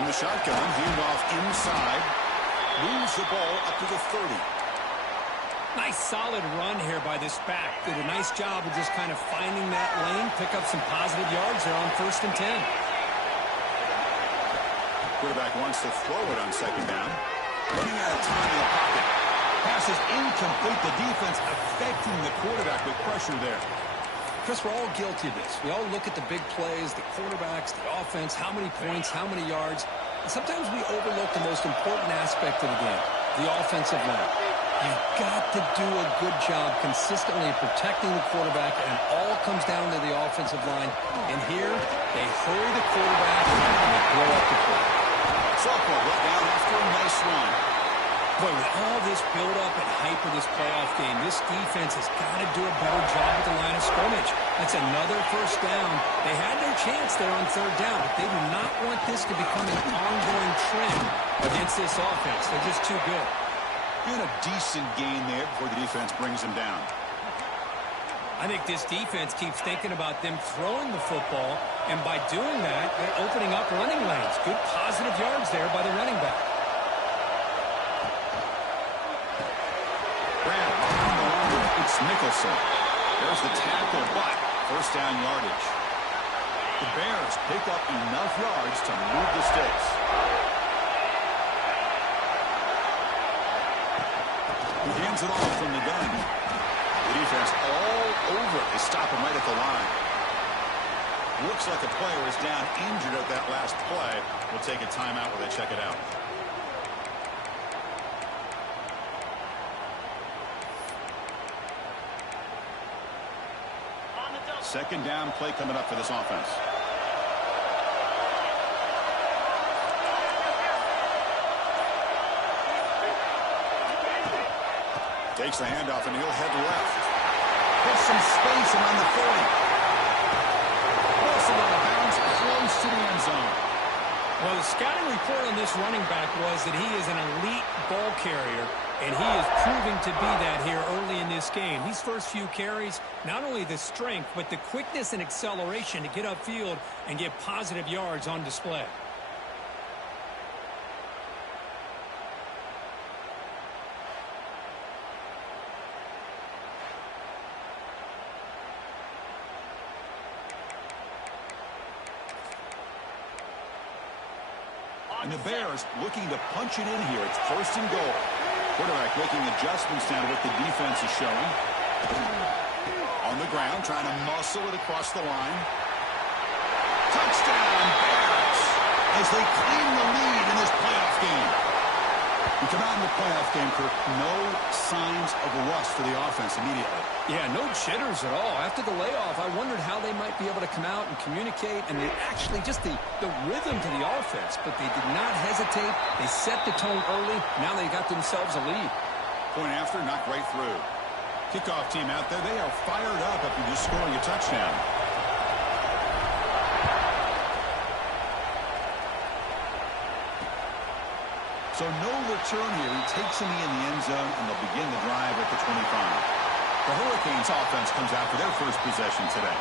From the shotgun, handoff inside. Moves the ball up to the 30. Nice solid run here by this back. Did a nice job of just kind of finding that lane, pick up some positive yards there on 1st and 10. Quarterback wants to throw it on 2nd down. Running out of time in the pocket. Pass is incomplete. The defense affecting the quarterback with pressure there. Chris, we're all guilty of this. We all look at the big plays, the quarterbacks, the offense, how many points, how many yards. And sometimes we overlook the most important aspect of the game, the offensive line. You've got to do a good job consistently protecting the quarterback, and it all comes down to the offensive line. And here, they hurry the quarterback and they blow up the play. Sophomore brought down after a nice run. Boy, with all this build-up and hype of this playoff game, this defense has got to do a better job at the line of scrimmage. That's another 1st down. They had their chance there on 3rd down, but they do not want this to become an ongoing trend against this offense. They're just too good. Doing a decent gain there before the defense brings him down. I think this defense keeps thinking about them throwing the football, and by doing that, they're opening up running lanes. Good positive yards there by the running back. It's Nicholson. There's the tackle, but 1st down yardage. The Bears pick up enough yards to move the sticks. He hands it off from the gun. The defense all over it. They stop him right at the line. Looks like a player is down injured at that last play. We'll take a timeout while they check it out. Second down play coming up for this offense. Takes the handoff and he'll head left. There's some space around the 40. Also out of bounds, close to the end zone. Well, the scouting report on this running back was that he is an elite ball carrier, and he is proving to be that here early in this game. These first few carries, not only the strength, but the quickness and acceleration to get upfield and get positive yards on display. And the Bears looking to punch it in here. It's 1st and goal. Quarterback making adjustments now to what the defense is showing. On the ground, trying to muscle it across the line. Touchdown, Bears! As they claim the lead in this playoff game. We come out in the playoff game, Kirk. No signs of a rust for the offense immediately. Yeah, no jitters at all. After the layoff, I wondered how they might be able to come out and communicate, and actually just the rhythm to the offense. But they did not hesitate. They set the tone early. Now they got themselves a lead. Point after, knocked right through. Kickoff team out there. They are fired up after just scoring a touchdown. So no return here. He takes him in the end zone, and they'll begin the drive at the 25. The Hurricanes offense comes out for their first possession today.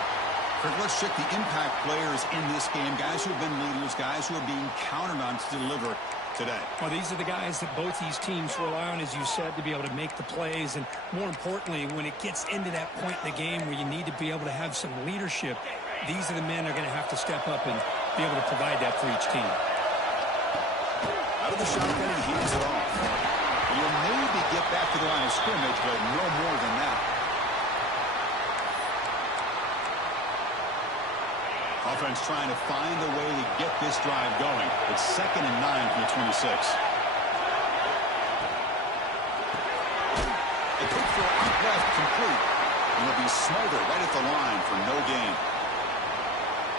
Kirk, let's check the impact players in this game. Guys who have been leaders, guys who are being counted on to deliver today. Well, these are the guys that both these teams rely on, as you said, to be able to make the plays. And more importantly, when it gets into that point in the game where you need to be able to have some leadership, these are the men that are going to have to step up and be able to provide that for each team. Out of the shotgun, he hands it off. You'll maybe get back to the line of scrimmage, but no more than that. Offense trying to find a way to get this drive going. It's 2nd and 9 from the 26. A kick for out left complete. And he'll be smothered right at the line for no gain.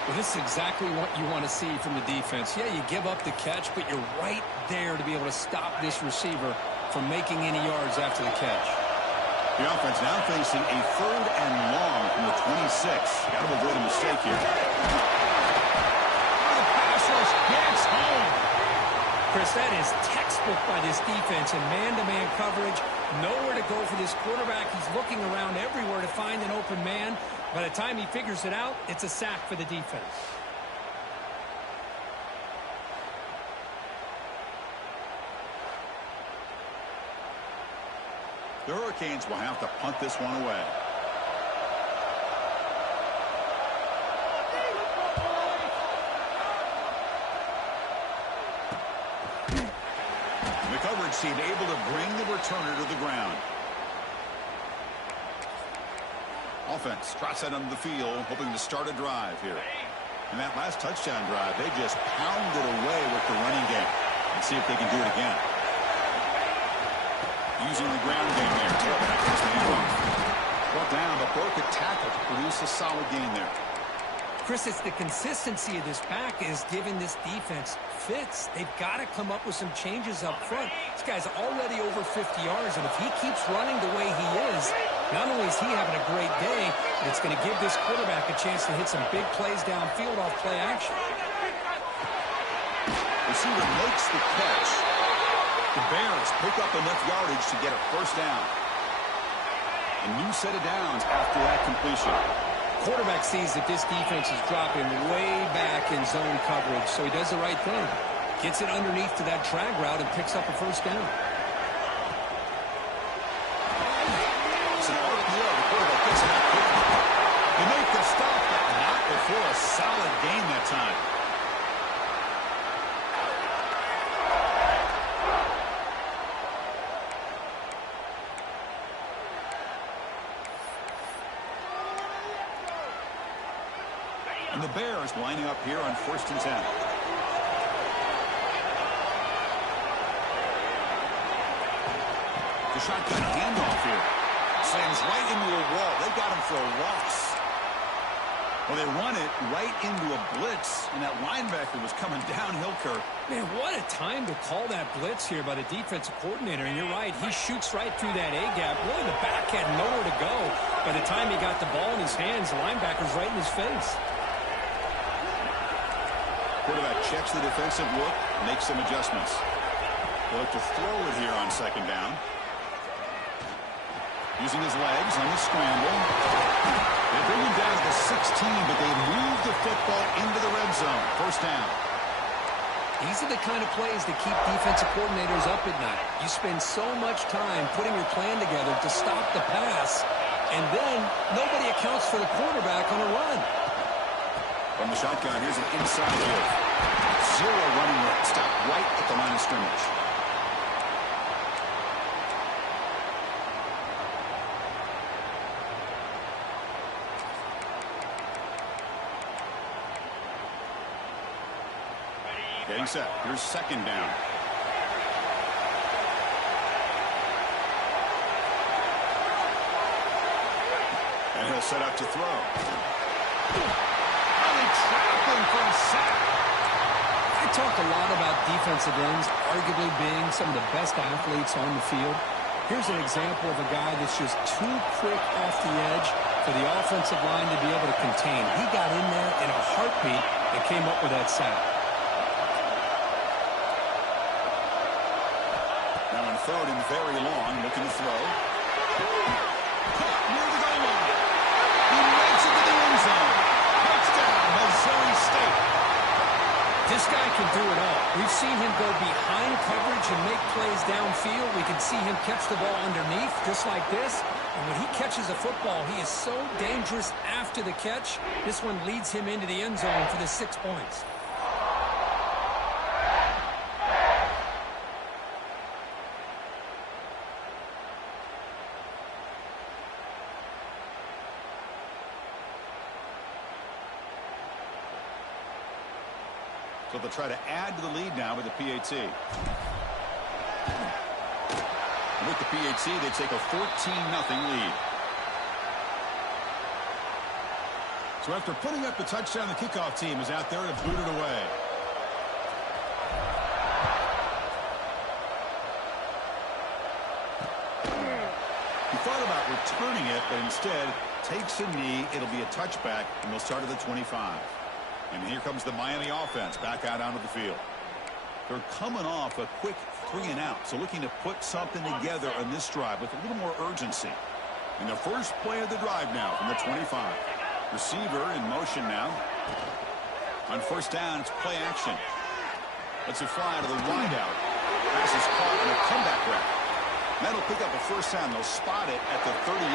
Well, this is exactly what you want to see from the defense. Yeah, you give up the catch, but you're right there to be able to stop this receiver from making any yards after the catch. The offense now facing a 3rd and long from the 26. Got to avoid a mistake here. The pass rush gets home. Chris, that is textbook by this defense in man-to-man coverage. Nowhere to go for this quarterback. He's looking around everywhere to find an open man. By the time he figures it out, it's a sack for the defense. The Hurricanes will have to punt this one away. The coverage team able to bring the returner to the ground. Offense trots that onto the field, hoping to start a drive here. In that last touchdown drive, they just pounded away with the running game. Let's see if they can do it again. Using the ground game there. Tailback has the handoff. Brought down, but broke a tackle to produce a solid gain there. Chris, it's the consistency of this back is giving this defense fits. They've got to come up with some changes up front. This guy's already over 50 yards, and if he keeps running the way he is, not only is he having a great day, but it's going to give this quarterback a chance to hit some big plays downfield off play action. Receiver makes the catch. The Bears pick up enough yardage to get a first down. A new set of downs after that completion. Quarterback sees that this defense is dropping way back in zone coverage, so he does the right thing. Gets it underneath to that drag route and picks up a first down. It's an RPO. The quarterback gets it out quickly. They make the stop, but not before a solid gain that time. And the Bears lining up here on 1st and 10. The shotgun handoff here. Slams right into a wall. They got him for a loss. Well, they run it right into a blitz, and that linebacker was coming downhill, Kirk. Man, what a time to call that blitz here by the defensive coordinator. And you're right, he shoots right through that A-gap. Really, the back had nowhere to go. By the time he got the ball in his hands, the linebacker's right in his face. Quarterback checks the defensive look, makes some adjustments. They'll look to throw it here on 2nd down. Using his legs on the scramble. They bring him down to the 16, but they move the football into the red zone. First down. These are the kind of plays that keep defensive coordinators up at night. You spend so much time putting your plan together to stop the pass, and then nobody accounts for the quarterback on a run. From the shotgun, here's an inside give. Zero running room. Stop right at the line of scrimmage. Getting set. Here's 2nd down. And he'll set up to throw. Trapping for a sack. I talk a lot about defensive ends arguably being some of the best athletes on the field. Here's an example of a guy that's just too quick off the edge for the offensive line to be able to contain. He got in there in a heartbeat and came up with that sack. Now on 3rd and very long, looking to throw. Caught near the goal line. He makes it to the end zone. Touchdown, Missouri State. This guy can do it all. We've seen him go behind coverage and make plays downfield. We can see him catch the ball underneath just like this. And when he catches a football, he is so dangerous after the catch. This one leads him into the end zone for the 6 points. So they'll try to add to the lead now with the PAT. With the PAT, they take a 14-0 lead. So after putting up the touchdown, the kickoff team is out there to boot it away. He thought about returning it, but instead takes a knee. It'll be a touchback, and they'll start at the 25. And here comes the Miami offense back out onto the field. They're coming off a quick 3-and-out, so looking to put something together on this drive with a little more urgency. And the first play of the drive now from the 25. Receiver in motion now. On 1st down, it's play action. Lets it fly to the wide out. Pass is caught in a comeback route. That'll pick up a first down. They'll spot it at the 38.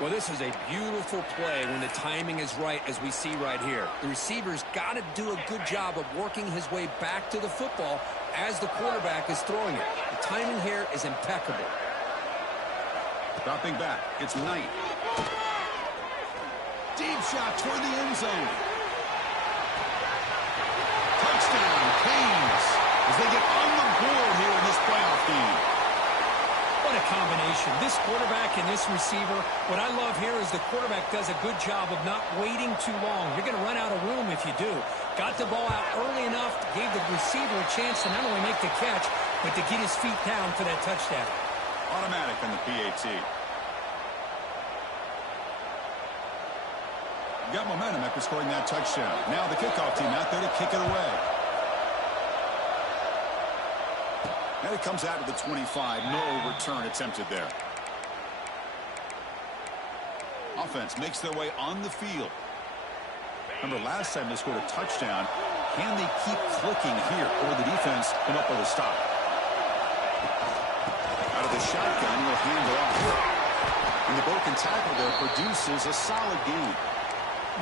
Well, this is a beautiful play when the timing is right, as we see right here. The receiver's got to do a good job of working his way back to the football as the quarterback is throwing it. The timing here is impeccable. Dropping back, it's Knight. Deep shot toward the end zone. Touchdown, Canes, as they get on the board here in this playoff game. What a combination. This quarterback and this receiver. What I love here is the quarterback does a good job of not waiting too long. You're going to run out of room if you do. Got the ball out early enough, gave the receiver a chance to not only make the catch, but to get his feet down for that touchdown. Automatic on the PAT. Got momentum after scoring that touchdown. Now the kickoff team out there to kick it away. And it comes out to the 25. No return attempted there. Offense makes their way on the field. Remember, last time they scored a touchdown. Can they keep clicking here, or the defense come up with a stop? Out of the shotgun, he'll hand it off. And the broken tackle there produces a solid gain.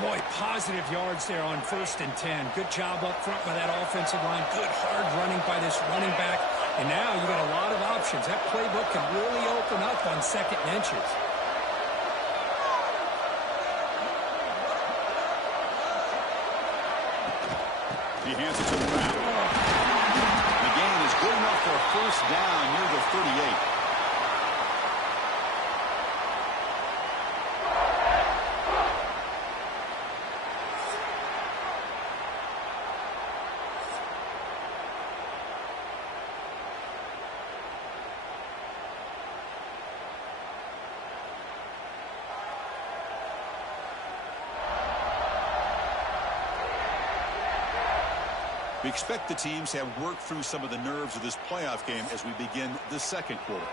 Boy, positive yards there on 1st and 10. Good job up front by that offensive line. Good hard running by this running back. And now you got a lot of options. That playbook can really open up on 2nd and inches. He hands it to the back. The gain is good enough for a first down near the 38. We expect the teams to have worked through some of the nerves of this playoff game as we begin the 2nd quarter.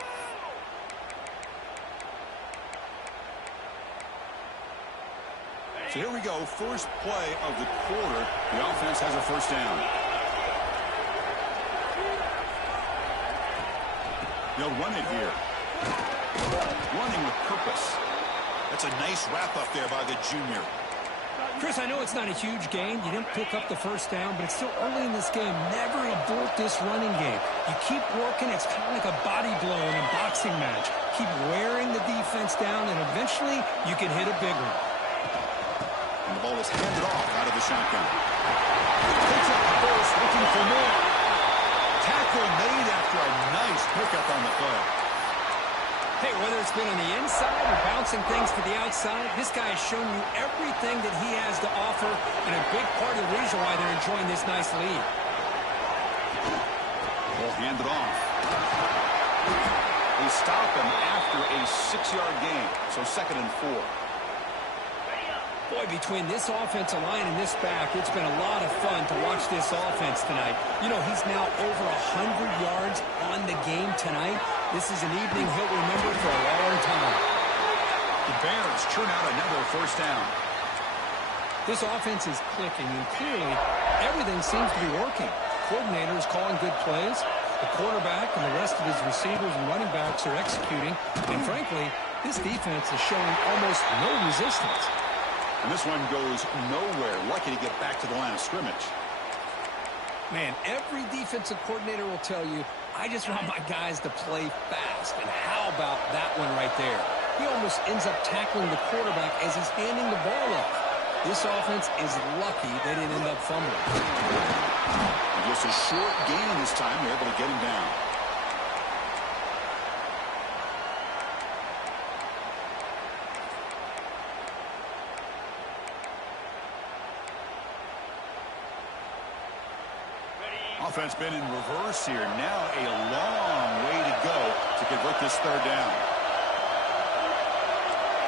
So here we go, first play of the quarter. The offense has a first down. They'll run it here. Running with purpose. That's a nice wrap up there by the junior. Chris, I know it's not a huge gain. You didn't pick up the first down, but it's still early in this game. Never abort this running game. You keep working. It's kind of like a body blow in a boxing match. Keep wearing the defense down, and eventually you can hit a big one. And the ball is handed off out of the shotgun. Picks up the first, looking for more. Tackle made after a nice pickup on the play. Hey, whether it's been on the inside or bouncing things to the outside, this guy has shown you everything that he has to offer, and a big part of the reason why they're enjoying this nice lead. Ball handed off. They stop him after a 6-yard gain, so 2nd and 4. Boy, between this offensive line and this back, it's been a lot of fun to watch this offense tonight. You know, he's now over 100 yards on the game tonight. This is an evening he'll remember for a long time. The Bears churn out another first down. This offense is clicking, and clearly everything seems to be working. Coordinator is calling good plays. The quarterback and the rest of his receivers and running backs are executing. And frankly, this defense is showing almost no resistance. And this one goes nowhere. Lucky to get back to the line of scrimmage. Man, every defensive coordinator will tell you, I just want my guys to play fast. And how about that one right there? He almost ends up tackling the quarterback as he's handing the ball off. This offense is lucky they didn't end up fumbling. And just a short gain this time. They're able to get him down. Offense been in reverse here. Now a long way to go to convert this 3rd down.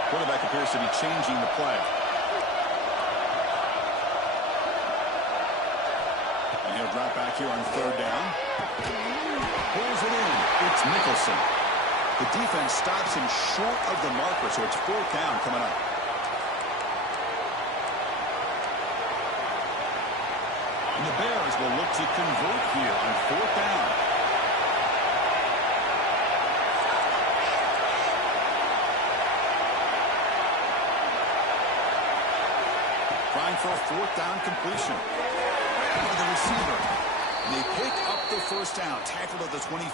Quarterback appears to be changing the play. And he'll drop back here on 3rd down. Pulls it in. It's Nicholson. The defense stops him short of the marker, so it's 4th down coming up. And the Bears will look to convert here on 4th down. Trying for a fourth down completion. Right to the receiver. And they pick up the first down. Tackled at the 25.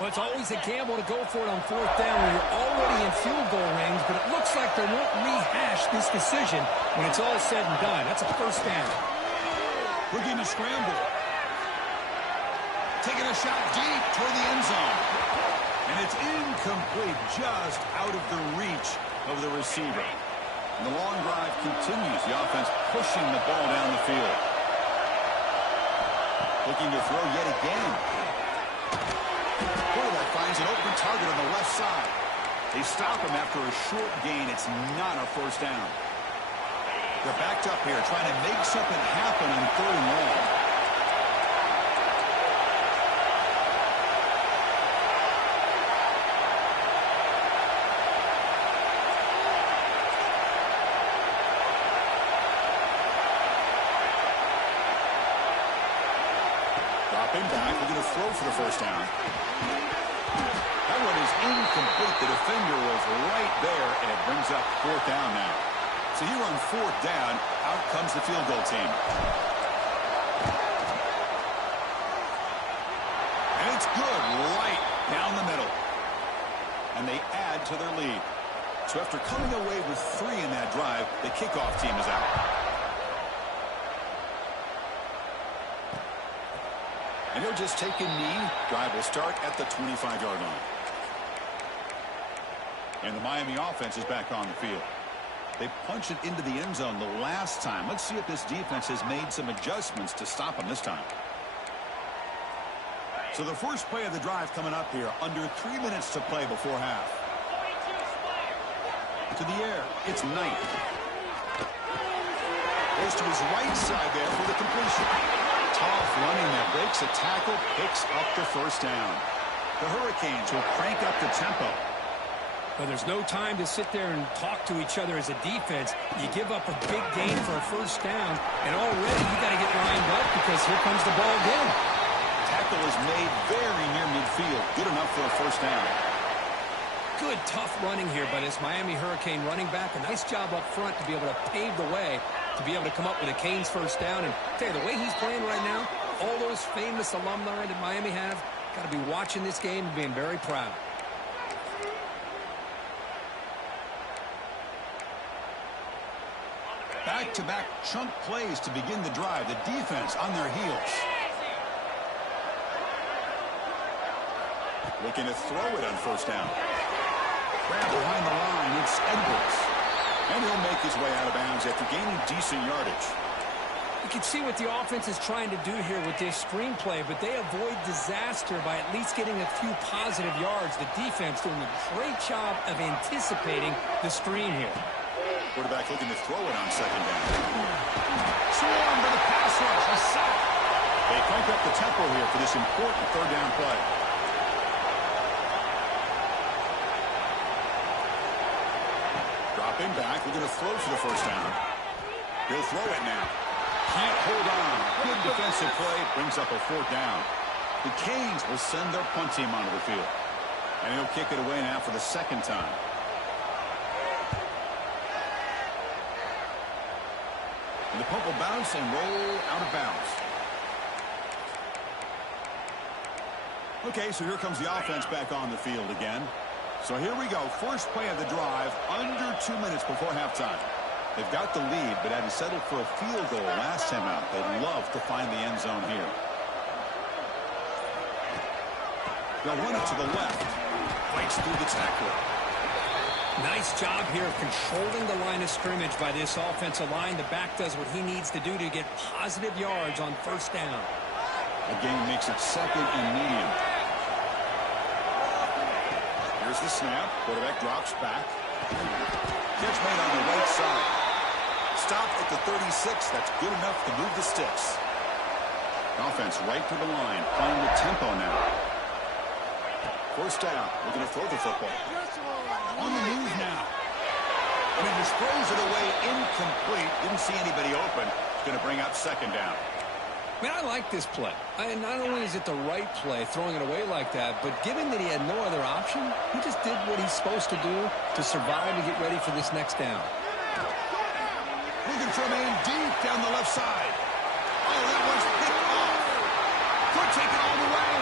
Well, it's always a gamble to go for it on fourth down when you're already in field goal range, but it looks like they won't rehash this decision when it's all said and done. That's a first down. Looking to scramble. Taking a shot deep toward the end zone. And it's incomplete, just out of the reach of the receiver. And the long drive continues. The offense pushing the ball down the field. Looking to throw yet again. Quarterback finds an open target on the left side. They stop him after a short gain. It's not a first down. They're backed up here trying to make something happen on 3rd and long. Dropping back, we're going to throw for the first down. That one is incomplete. The defender was right there, and it brings up 4th down now. So here on 4th down, out comes the field goal team. And it's good, right down the middle. And they add to their lead. So after coming away with 3 in that drive, the kickoff team is out. And he'll just take a knee. Drive will start at the 25-yard line. And the Miami offense is back on the field. They punched it into the end zone the last time. Let's see if this defense has made some adjustments to stop them this time. So the first play of the drive coming up here. Under 3 minutes to play before half. To the air. It's Knight. Goes to his right side there for the completion. Tough running that breaks a tackle, picks up the first down. The Hurricanes will crank up the tempo. But there's no time to sit there and talk to each other as a defense. You give up a big gain for a first down, and already you got to get lined up because here comes the ball again. Tackle is made very near midfield. Good enough for a first down. Good, tough running here by this Miami Hurricane running back. A nice job up front to be able to pave the way to be able to come up with a Canes first down. And tell you, the way he's playing right now, all those famous alumni that Miami have, got to be watching this game and being very proud. Back-to-back chunk plays to begin the drive. The defense on their heels. Looking to throw it on first down. Grab behind the line. It's Edwards. And he'll make his way out of bounds after gaining decent yardage. You can see what the offense is trying to do here with this screenplay, but they avoid disaster by at least getting a few positive yards. The defense doing a great job of anticipating the screen here. Quarterback looking to throw it on second down. Swarm to the pass rush. A sack. They crank up the tempo here for this important third down play. Dropping back. We're going to throw for the first down. He'll throw it now. Can't hold on. Good defensive play. Brings up a 4th down. The Canes will send their punt team onto the field. And he'll kick it away now for the second time. And the punt will bounce and roll out of bounds. Okay, so here comes the offense back on the field again. So here we go. First play of the drive, under 2 minutes before halftime. They've got the lead, but had to settle for a field goal last time out. They'd love to find the end zone here. They'll run it to the left. Fights through the tackler. Nice job here of controlling the line of scrimmage by this offensive line. The back does what he needs to do to get positive yards on first down. Again, makes it second and medium. Here's the snap. Quarterback drops back. Catch made on the right side. Stop at the 36. That's good enough to move the sticks. Offense right to the line. Playing with tempo now. First down. We're going to throw the football. On the move now. And he just throws it away incomplete. Didn't see anybody open. It's going to bring up second down. Man, I like this play. Not only is it the right play, throwing it away like that, but given that he had no other option, he just did what he's supposed to do to survive and get ready for this next down. Looking for a man deep down the left side. Oh, that one's picked off. Could take it all the way.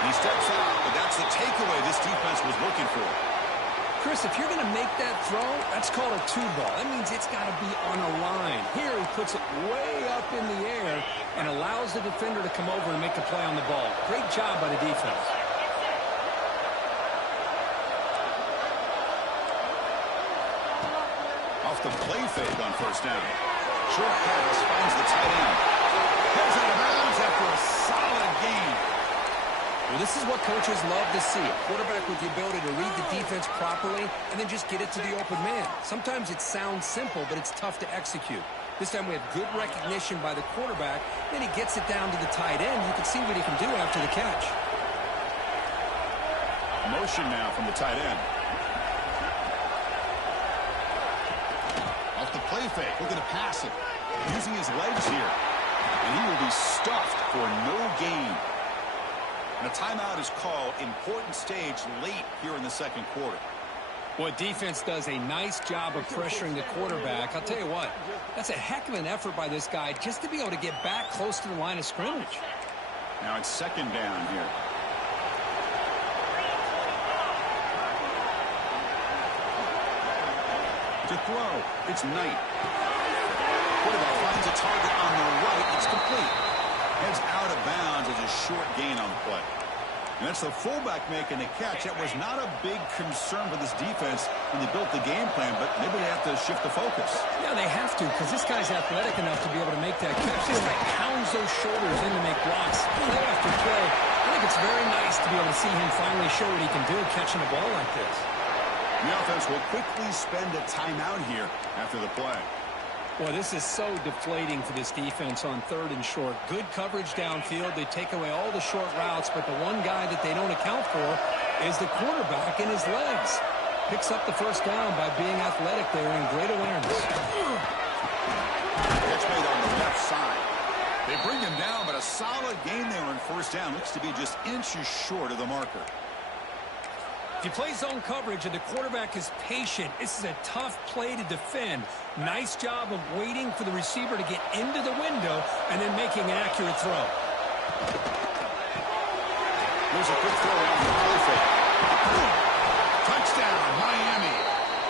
He steps out, but that's the takeaway this defense was looking for. Chris, if you're going to make that throw, that's called a two ball. That means it's got to be on a line. Here he puts it way up in the air and allows the defender to come over and make a play on the ball. Great job by the defense. Off the play fake on first down. Short pass finds the tight end. Heads out of bounds after a solid gain. Well, this is what coaches love to see. A quarterback with the ability to read the defense properly and then just get it to the open man. Sometimes it sounds simple, but it's tough to execute. This time we have good recognition by the quarterback. Then he gets it down to the tight end. You can see what he can do after the catch. Motion now from the tight end. Off the play fake, looking to pass it. Using his legs here. And he will be stuffed for no gain. And a timeout is called. Important stage late here in the second quarter. Well, defense does a nice job of pressuring the quarterback. I'll tell you what, that's a heck of an effort by this guy just to be able to get back close to the line of scrimmage. Now it's second down here. To throw, it's Knight. Quarterback finds a target on the right. It's complete. Heads out of bounds as a short gain on the play. And that's the fullback making the catch. That was not a big concern for this defense when they built the game plan, but maybe they have to shift the focus. Yeah, they have to, because this guy's athletic enough to be able to make that catch. This guy pounds those shoulders in to make blocks play after play. I think it's very nice to be able to see him finally show what he can do catching a ball like this. The offense will quickly spend a timeout here after the play. Boy, this is so deflating for this defense on third and short. Good coverage downfield. They take away all the short routes, but the one guy that they don't account for is the quarterback and his legs. Picks up the first down by being athletic there and great awareness. Catch made on the left side. They bring him down, but a solid gain there on first down. Looks to be just inches short of the marker. If you play zone coverage and the quarterback is patient, this is a tough play to defend. Nice job of waiting for the receiver to get into the window and then making an accurate throw. There's a quick throw on the play fake. Touchdown, Miami.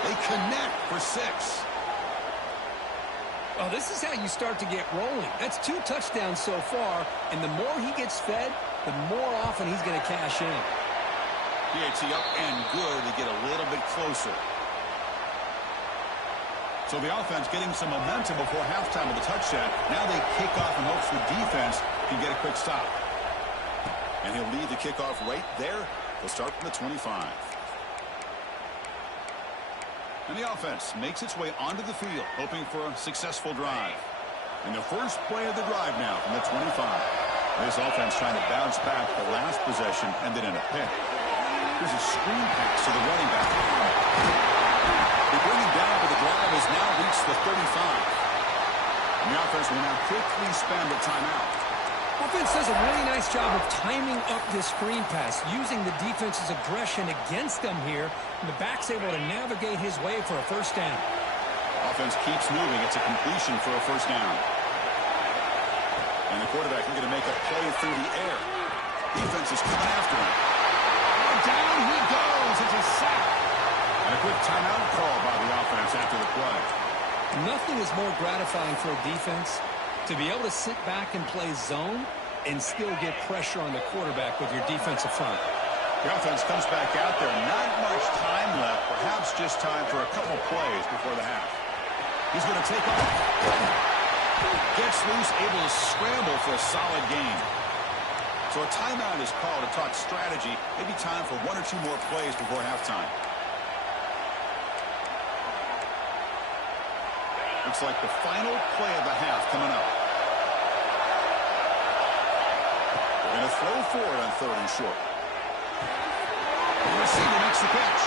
They connect for 6. Oh, this is how you start to get rolling. That's 2 touchdowns so far, and the more he gets fed, the more often he's going to cash in. PAT up and good to get a little bit closer. So the offense getting some momentum before halftime with the touchdown. Now they kick off in hopes the defense can get a quick stop. And he'll lead the kickoff right there. They'll start from the 25. And the offense makes its way onto the field, hoping for a successful drive. And the first play of the drive now from the 25. This offense trying to bounce back. The last possession ended in a pick. Here's a screen pass to the running back. They bring him down, but the drive has now reached the 35. And the offense will now quickly spend a timeout. Offense does a really nice job of timing up this screen pass, using the defense's aggression against them here. And the back's able to navigate his way for a first down. Offense keeps moving. It's a completion for a first down. And the quarterback looking to make a play through the air. Defense is coming after him. Down he goes. It's a sack. And a quick timeout call by the offense after the play. Nothing is more gratifying for a defense to be able to sit back and play zone and still get pressure on the quarterback with your defensive front. The offense comes back out there. Not much time left. Perhaps just time for a couple plays before the half. He's going to take off. Gets loose, able to scramble for a solid gain. So a timeout is called to talk strategy. Maybe time for 1 or 2 more plays before halftime. Looks like the final play of the half coming up. They're going to throw forward on third and short. The receiver makes the catch.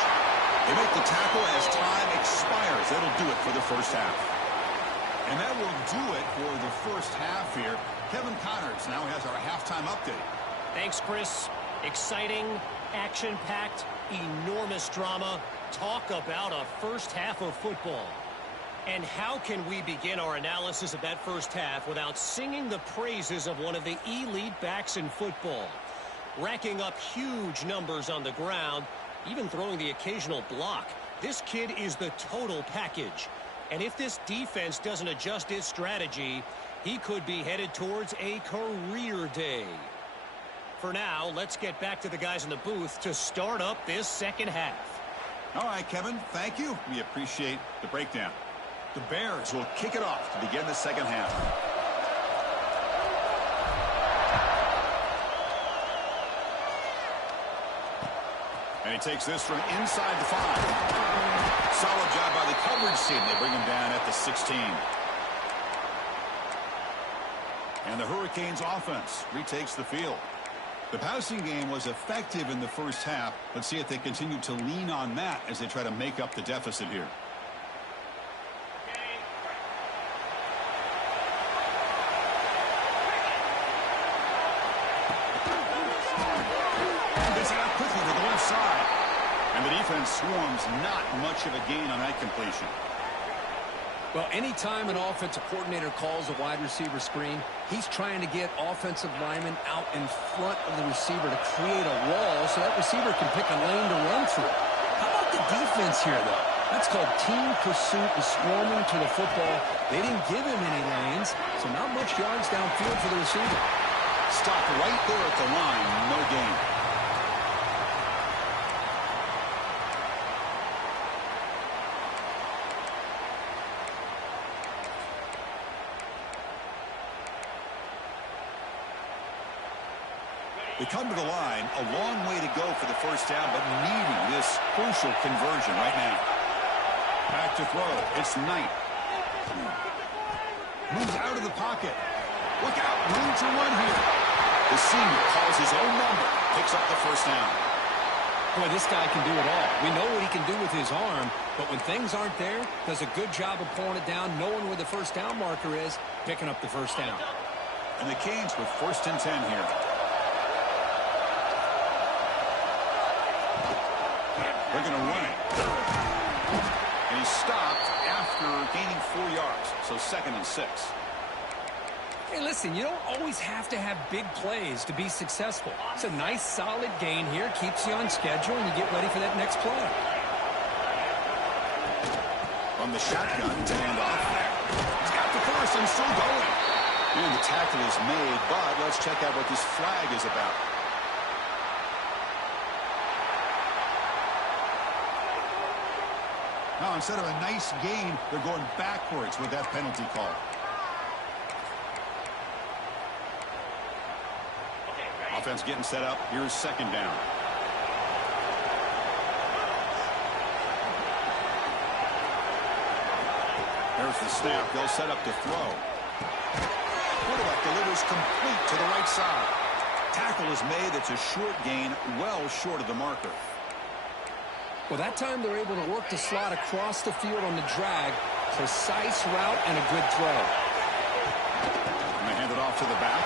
They make the tackle as time expires. That'll do it for the first half. And that will do it for the first half here. Kevin Connors now has our halftime update. Thanks, Chris. Exciting, action-packed, enormous drama. Talk about a first half of football. And how can we begin our analysis of that first half without singing the praises of one of the elite backs in football? Racking up huge numbers on the ground, even throwing the occasional block. This kid is the total package. And if this defense doesn't adjust its strategy, he could be headed towards a career day. For now, let's get back to the guys in the booth to start up this second half. All right, Kevin, thank you. We appreciate the breakdown. The Bears will kick it off to begin the second half. And he takes this from inside the 5. Solid job by the coverage team. They bring him down at the 16. And the Hurricanes offense retakes the field. The passing game was effective in the first half. Let's see if they continue to lean on that as they try to make up the deficit here. Quickly to the left side. And the defense swarms, not much of a gain on that completion. Well, anytime an offensive coordinator calls a wide receiver screen, he's trying to get offensive linemen out in front of the receiver to create a wall so that receiver can pick a lane to run through. How about the defense here, though? That's called team pursuit and swarming to the football. They didn't give him any lanes, so not much yards downfield for the receiver. Stopped right there at the line, no gain. They come to the line, a long way to go for the first down, but needing this crucial conversion right now. Back to throw. It's Knight. Moves out of the pocket. Look out, room to run here. The senior calls his own number, picks up the first down. Boy, this guy can do it all. We know what he can do with his arm, but when things aren't there, does a good job of pulling it down, knowing where the first down marker is, picking up the first down. And the Canes with 1st and 10 here. They're going to run it. And he's stopped after gaining 4 yards. So 2nd and 6. Hey, listen, you don't always have to have big plays to be successful. It's a nice, solid gain here. Keeps you on schedule, and you get ready for that next play. From the shotgun to hand off. He's got the first and still going. And the tackle is made, but let's check out what this flag is about. Now, instead of a nice gain, they're going backwards with that penalty call. Offense getting set up. Here's 2nd down. There's the snap. They'll set up to throw. Quarterback delivers complete to the right side. Tackle is made. It's a short gain, well short of the marker. Well, that time they're able to work the slot across the field on the drag. Precise route and a good throw. And they hand it off to the back.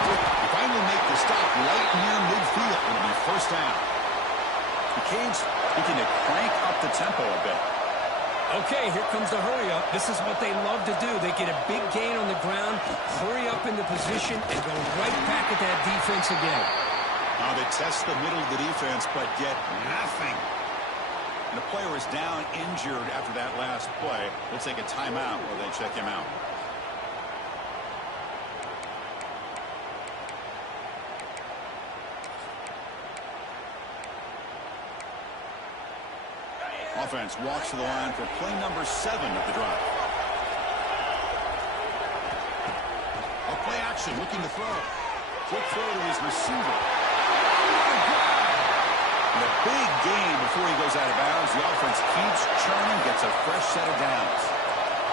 They finally make the stop right near midfield. It'll be 1st down. The Canes looking to crank up the tempo a bit. Okay, here comes the hurry up. This is what they love to do. They get a big gain on the ground, hurry up into position, and go right back at that defense again. Now they test the middle of the defense, but get nothing. And the player is down injured after that last play. They'll take a timeout or they check him out. Offense walks to the line for play number 7 of the drive. A play action, looking to throw. Quick throw to his receiver. And a big gain before he goes out of bounds. The offense keeps churning, gets a fresh set of downs.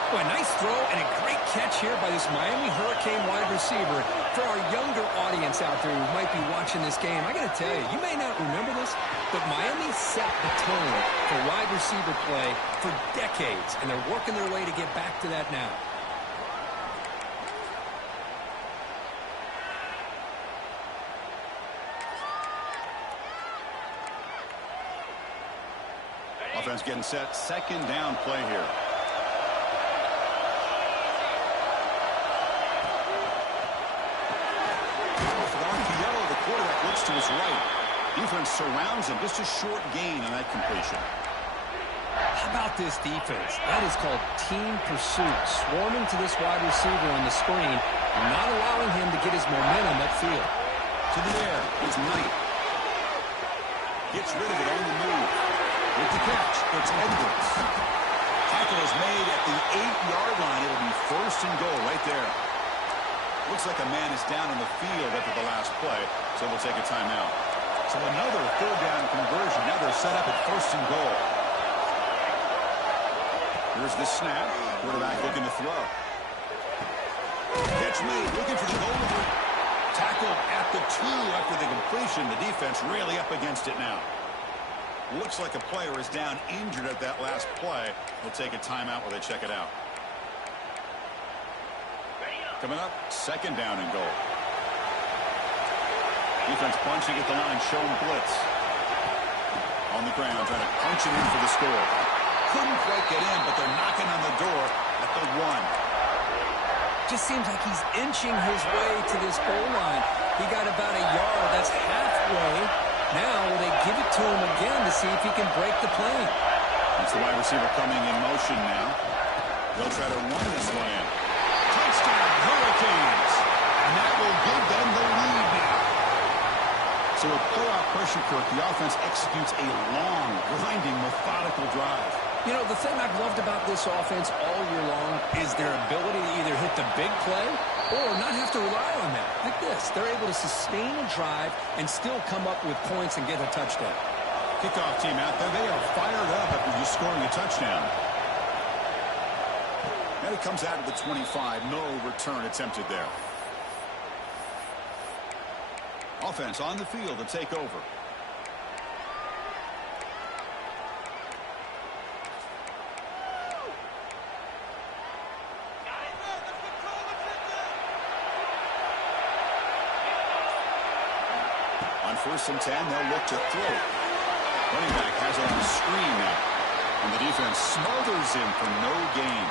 Boy, nice throw and a great catch here by this Miami Hurricane wide receiver. For our younger audience out there who might be watching this game, I got to tell you, you may not remember this, but Miami set the tone for wide receiver play for decades, and they're working their way to get back to that now. Offense getting set. Second down play here. For the RPO, the quarterback looks to his right. Defense surrounds him. Just a short gain on that completion. How about this defense? That is called team pursuit. Swarming to this wide receiver on the screen, not allowing him to get his momentum upfield. To the air, it's Knight. Gets rid of it on the move. With the catch, it's Edwards. Tackle is made at the 8-yard line. It'll be first and goal right there. Looks like a man is down in the field after the last play, so we'll take a timeout. So another third down conversion. Now they're set up at first and goal. Here's the snap. Quarterback looking to throw. Catch made, looking for the goal line. Tackled at the 2 after the completion. The defense really up against it now. Looks like a player is down injured at that last play. We'll take a timeout while they check it out. Coming up, second down and goal. Defense punching at the line, showing blitz. On the ground, trying to punch it in for the score. Couldn't quite get in, but they're knocking on the door at the 1. Just seems like he's inching his way to this goal line. He got about a yard. That's halfway. Now they give it to him again to see if he can break the play. That's the wide receiver coming in motion now. They'll try to run this one in. Touchdown, Hurricanes! And that will give them the lead now. So with playoff pressure, Kirk, the offense executes a long, grinding, methodical drive. You know, the thing I've loved about this offense all year long is their ability to either hit the big play or not have to rely on that. Like this, they're able to sustain a drive and still come up with points and get a touchdown. Kickoff team out there, they are fired up after just scoring a touchdown. And it comes out of the 25, no return attempted there. Offense on the field to take over. On 1st and 10, they'll look to throw. Running back has it on the screen now. And the defense smothers him for no gain.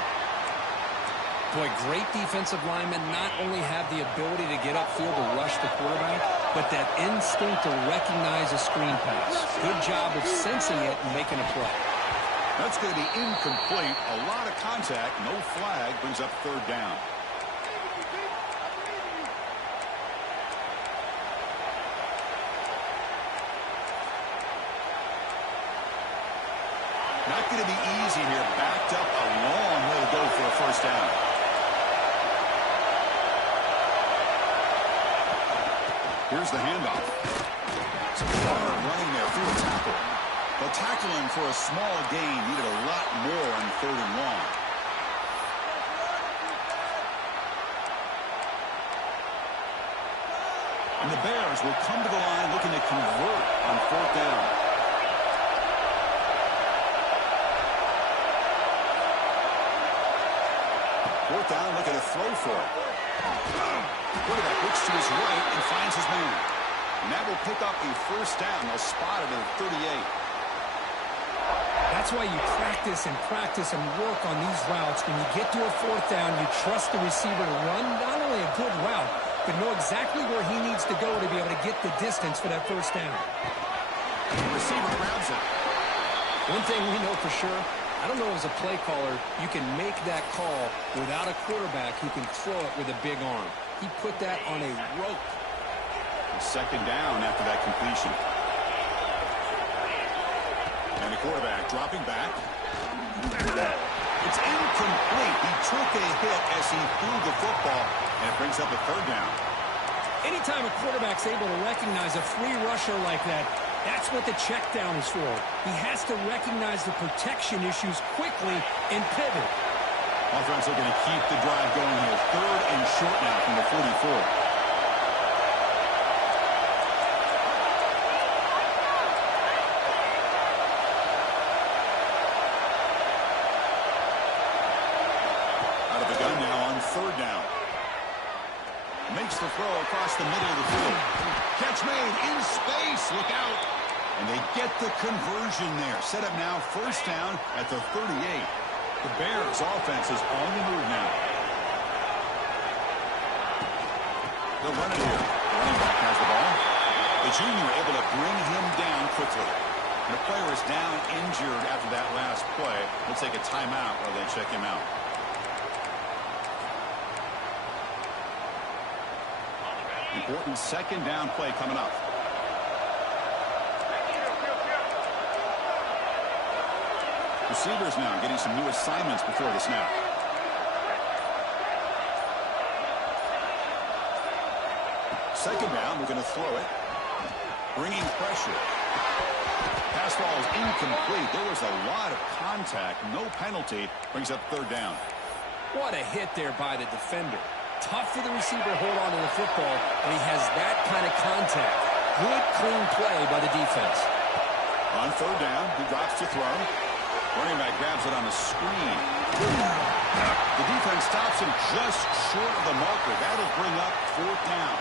Boy, great defensive linemen not only have the ability to get upfield to rush the quarterback, but that instinct to recognize a screen pass. Good job of sensing it and making a play. That's going to be incomplete. A lot of contact, no flag, brings up third down. Not going to be easy here. Backed up a long way to go for a first down. Here's the handoff. Some hard running there through the tackle. They'll tackle him for a small gain. Needed a lot more on 3rd and long. And the Bears will come to the line looking to convert on 4th down. Fourth down, looking to throw for it. Quarterback looks to his right and finds his man. And that will pick up a first down. They'll spot it at 38. That's why you practice and work on these routes. When you get to a 4th down, you trust the receiver to run not only a good route, but know exactly where he needs to go to be able to get the distance for that first down. The receiver grabs it. One thing we know for sure, I don't know as a play caller, you can make that call without a quarterback who can throw it with a big arm. He put that on a rope. Second down after that completion. And the quarterback dropping back. It's incomplete. He took a hit as he threw the football, and it brings up a third down. Anytime a quarterback's able to recognize a free rusher like that, that's what the check down is for. He has to recognize the protection issues quickly and pivot. Offense looking to keep the drive going here. 3rd and short now from the 44. Third down. Makes the throw across the middle of the field. Catch made in space. Look out. And they get the conversion there. Set up now, first down at the 38. The Bears offense is on the move now. They'll run it here. The running back has the ball. The junior able to bring him down quickly. And the player is down injured after that last play. We'll take a timeout while they check him out. Important second down play coming up. Receivers now getting some new assignments before the snap. Second down, we're going to throw it. Bringing pressure. Pass ball is incomplete. There was a lot of contact. No penalty. Brings up third down. What a hit there by the defender. Tough for the receiver to hold on to the football, and he has that kind of contact. Good, clean play by the defense. On third down, he drops to throw. Running back grabs it on the screen. The defense stops him just short of the marker. That'll bring up fourth down.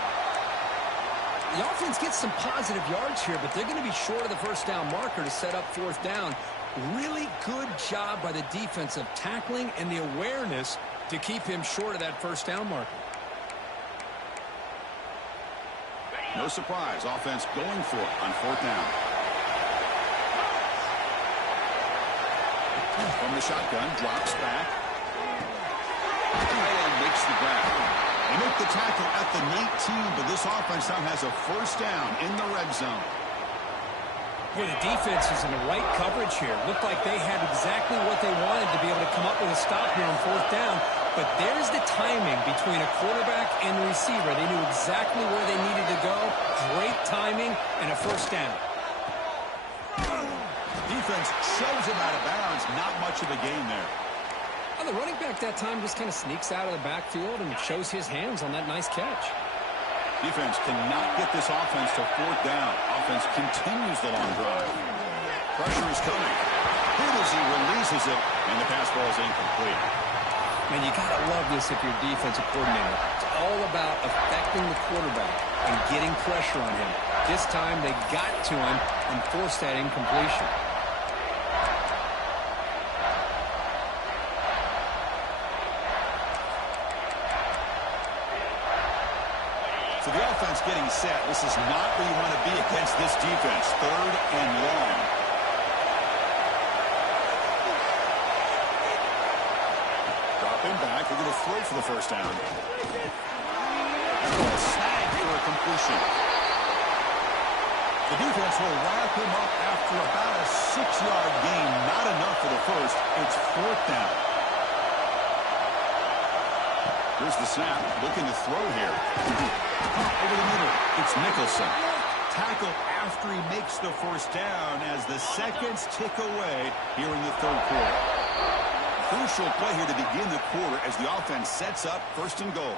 The offense gets some positive yards here, but they're going to be short of the first down marker to set up fourth down. Really good job by the defense of tackling and the awareness to keep him short of that first down marker. No surprise, offense going for it on fourth down. From the shotgun, drops back. And makes the grab. They make the tackle at the 19, but this offense now has a first down in the red zone. Boy, the defense is in the right coverage here. Looked like they had exactly what they wanted to be able to come up with a stop here on fourth down. But there's the timing between a quarterback and the receiver. They knew exactly where they needed to go. Great timing and a first down. Defense shoves him out of bounds. Not much of a gain there. Well, the running back that time just kind of sneaks out of the backfield and shows his hands on that nice catch. Defense cannot get this offense to fourth down. Offense continues the long drive. Pressure is coming. Hit as he releases it, and the pass ball is incomplete. Man, you got to love this if you're a defensive coordinator. It's all about affecting the quarterback and getting pressure on him. This time they got to him and forced that incompletion. So the offense getting set. This is not where you want to be against this defense. Third and long. Dropping back. They're going to throw for the first down. A snag for a completion. The defense will wrap him up after about a 6-yard gain. Not enough for the first. It's fourth down. Here's the snap. Looking to throw here. Over the middle, it's Nicholson. Tackle after he makes the first down as the seconds tick away here in the third quarter. Crucial play here to begin the quarter as the offense sets up first and goal.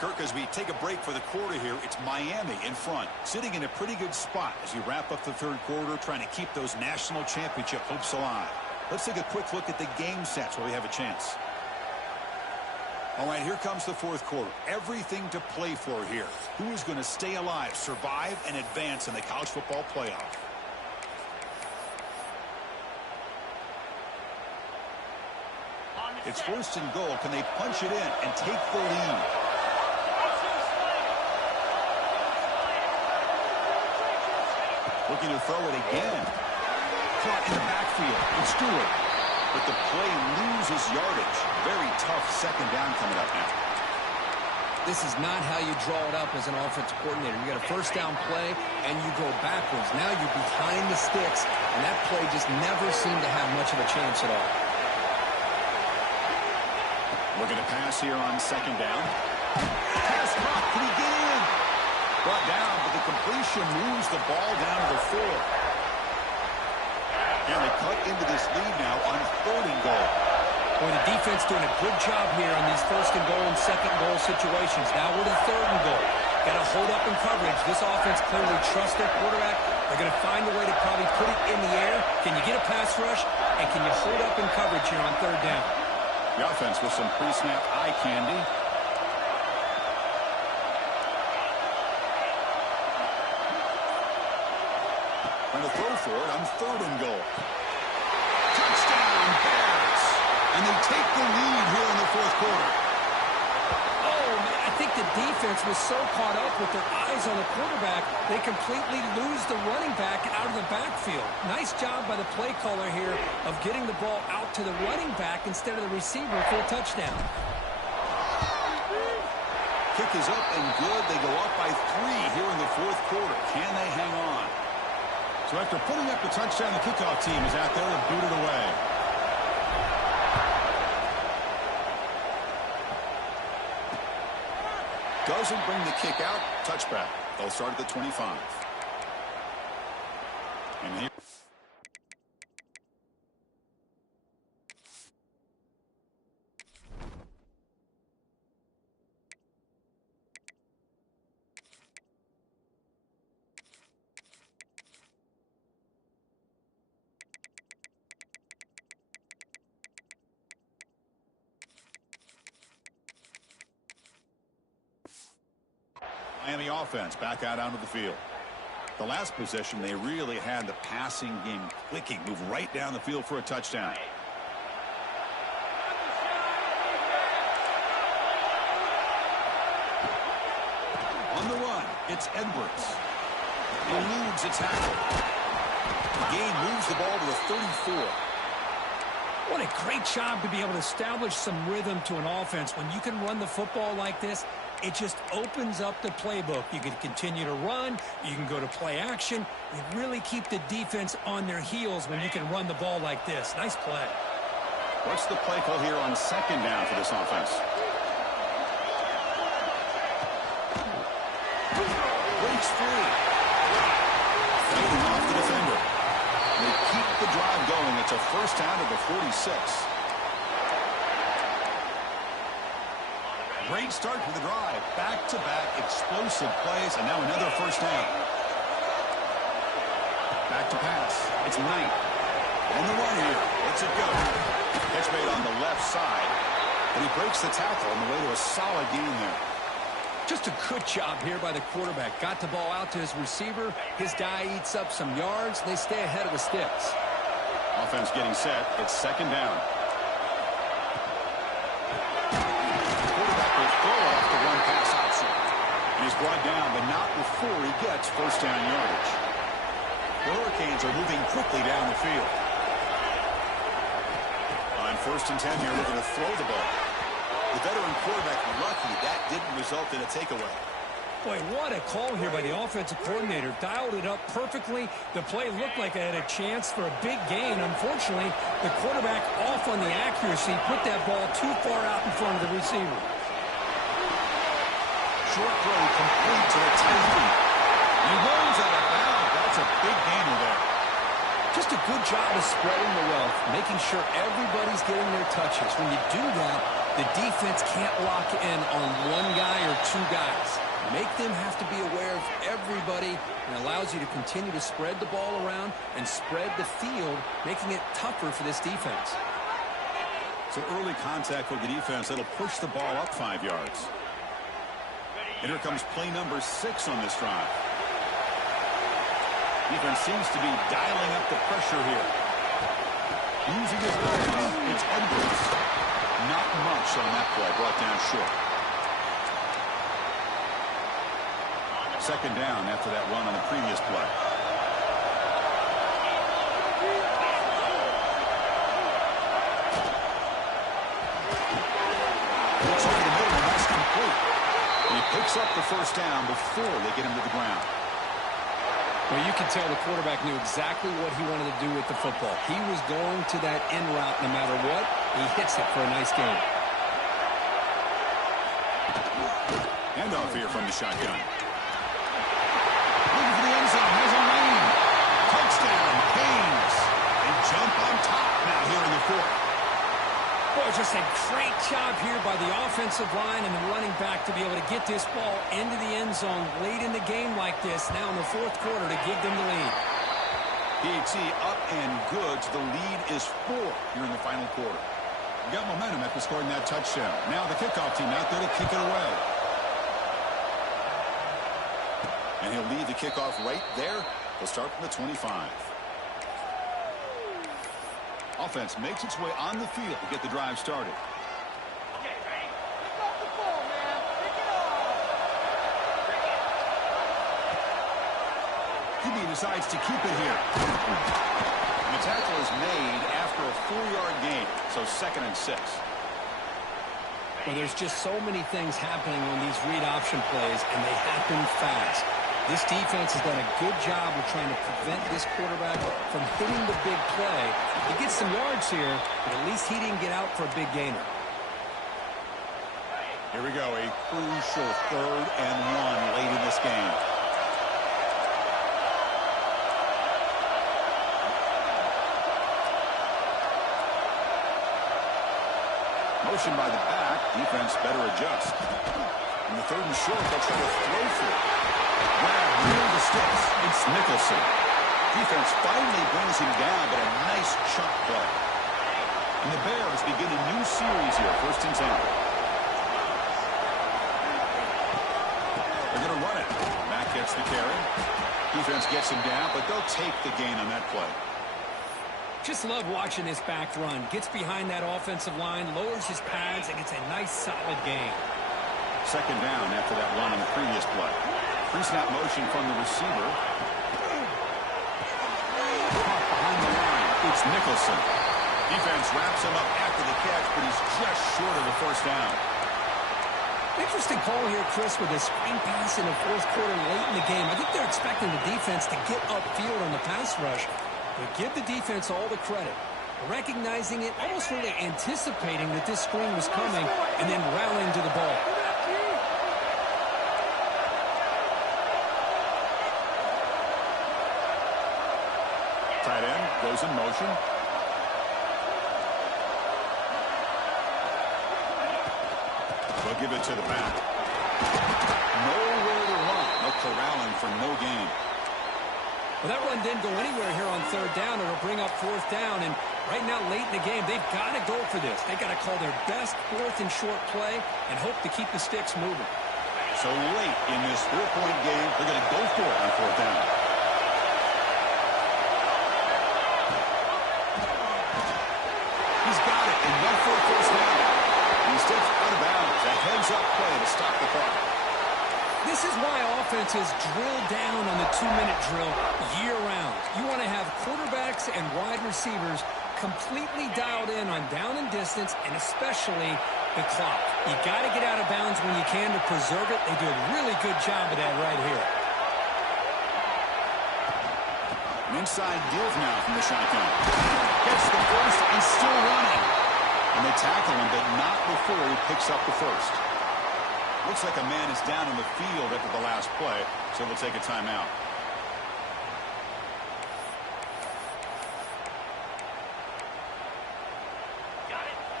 Kirk, as we take a break for the quarter here, it's Miami in front, sitting in a pretty good spot as you wrap up the third quarter, trying to keep those national championship hopes alive. Let's take a quick look at the game sets while we have a chance. All right, here comes the fourth quarter. Everything to play for here. Who is going to stay alive, survive, and advance in the college football playoff? It's first and goal. Can they punch it in and take the lead? Looking to throw it again. Caught in the backfield. It's Stewart. But the play loses yardage. Very tough second down coming up now. This is not how you draw it up as an offensive coordinator. You got a first down play, and you go backwards. Now you're behind the sticks, and that play just never seemed to have much of a chance at all. Looking to pass here on second down. Pass caught. Can he get in? Brought down, but the completion moves the ball down to the 4. And they cut into this lead now on third and goal. Boy, the defense doing a good job here on these first and goal and second goal situations. Now we're to third and goal. Got to hold up in coverage. This offense clearly trusts their quarterback. They're going to find a way to probably put it in the air. Can you get a pass rush? And can you hold up in coverage here on third down? The offense with some pre-snap eye candy. Trying to throw for it on 3rd and goal. Touchdown, Bears! And they take the lead here in the 4th quarter. Oh, man, I think the defense was so caught up with their eyes on the quarterback, they completely lose the running back out of the backfield. Nice job by the play caller here of getting the ball out to the running back instead of the receiver for a touchdown. Kick is up and good. They go up by 3 here in the 4th quarter. Can they hang on? So after putting up the touchdown, the kickoff team is out there to boot it away. Doesn't bring the kick out. Touchback. They'll start at the 25. And here. Miami offense back out onto the field. The last possession, they really had the passing game clicking. Move right down the field for a touchdown. On the run, it's Edwards. Eludes a tackle. The game moves the ball to the 34. What a great job to be able to establish some rhythm to an offense. When you can run the football like this, it just opens up the playbook. You can continue to run. You can go to play action. You really keep the defense on their heels when you can run the ball like this. Nice play. What's the play call here on 2nd down for this offense? Breaks free. Fighting off the defender. They keep the drive going. It's a 1st down to the 46. Great start for the drive. Back-to-back explosive plays, and now another 1st down. Back to pass. It's Knight. On the run here. Lets it go. Catch made on the left side. And he breaks the tackle on the way to a solid gain there. Just a good job here by the quarterback. Got the ball out to his receiver. His guy eats up some yards. They stay ahead of the sticks. Offense getting set. It's 2nd down. The quarterback will throw it off the one pass option. And he's brought down, but not before he gets 1st down yardage. The Hurricanes are moving quickly down the field. On 1st and 10 here, looking to throw the ball. The veteran quarterback lucky that didn't result in a takeaway. Boy, what a call here by the offensive coordinator. Dialed it up perfectly. The play looked like it had a chance for a big gain. Unfortunately, the quarterback off on the accuracy, put that ball too far out in front of the receiver. Short throw complete to the tight end. He runs out of bounds. That's a big gainer there. Just a good job of spreading the wealth, making sure everybody's getting their touches. When you do that, the defense can't lock in on one guy or 2 guys. Make them have to be aware of everybody, and allows you to continue to spread the ball around and spread the field, making it tougher for this defense. So early contact with the defense, that'll push the ball up 5 yards. And here comes play number 6 on this drive. Defense seems to be dialing up the pressure here. Using his legs, it's Edwards. Not much on that play, brought down short. 2nd down after that run on the previous play. Looks over the middle, and that's complete. And he picks up the 1st down before they get him to the ground. Well, you can tell the quarterback knew exactly what he wanted to do with the football. He was going to that in route no matter what. He hits it for a nice gain. Handoff here from the shotgun. Looking for the end zone. Has a lane. Touchdown, Canes. They jump on top now here in the 4th. Boy, just a great job here by the offensive line and the running back to be able to get this ball into the end zone late in the game like this, now in the 4th quarter, to give them the lead. PHC up and good. The lead is 4 here in the final quarter. Got momentum after scoring that touchdown. Now the kickoff team out there to kick it away. And he'll lead the kickoff right there They'll start from the 25. Offense makes its way on the field to get the drive started. QB decides to keep it here. And the tackle is made after a 4-yard gain, so 2nd and 6. Well, there's just so many things happening on these read option plays, and they happen fast. This defense has done a good job of trying to prevent this quarterback from hitting the big play. He gets some yards here, but at least he didn't get out for a big gainer. Here we go, a crucial 3rd and 1 late in this game. Motion by the back. Defense better adjust. In the 3rd and short, they'll try to throw for it. Grab near the sticks. It's Nicholson. Defense finally brings him down, but a nice chunk play. And the Bears begin a new series here, 1st and 10. They're going to run it. Mack gets the carry. Defense gets him down, but they'll take the gain on that play. Just love watching this back run. Gets behind that offensive line, lowers his pads, and gets a nice solid gain. 2nd down after that run on the previous play. Pre-snap motion from the receiver. Caught behind the line. It's Nicholson. Defense wraps him up after the catch, but he's just short of the 1st down. Interesting call here, Chris, with a screen pass in the 4th quarter late in the game. I think they're expecting the defense to get upfield on the pass rush. But give the defense all the credit. Recognizing it, almost really anticipating that this screen was coming, and then rallying to the ball. Tight end goes in motion. They'll give it to the back. Nowhere to run. No corralling for no gain. Well, that run didn't go anywhere here on 3rd down. It'll bring up 4th down. And right now, late in the game, they've got to go for this. They've got to call their best 4th and short play and hope to keep the sticks moving. So late in this 4-point game, they're going to go for it on 4th down. He's got it and went for a 1st down. He steps out of bounds. A heads-up play to stop the clock. This is why offenses drill down on the 2-minute drill year-round. You want to have quarterbacks and wide receivers completely dialed in on down and distance, and especially the clock. You got to get out of bounds when you can to preserve it. They do a really good job of that right here. An inside give now from the shotgun. Gets the 1st and still running. And they tackle him, but not before he picks up the 1st. Looks like a man is down in the field after the last play, so we'll take a timeout.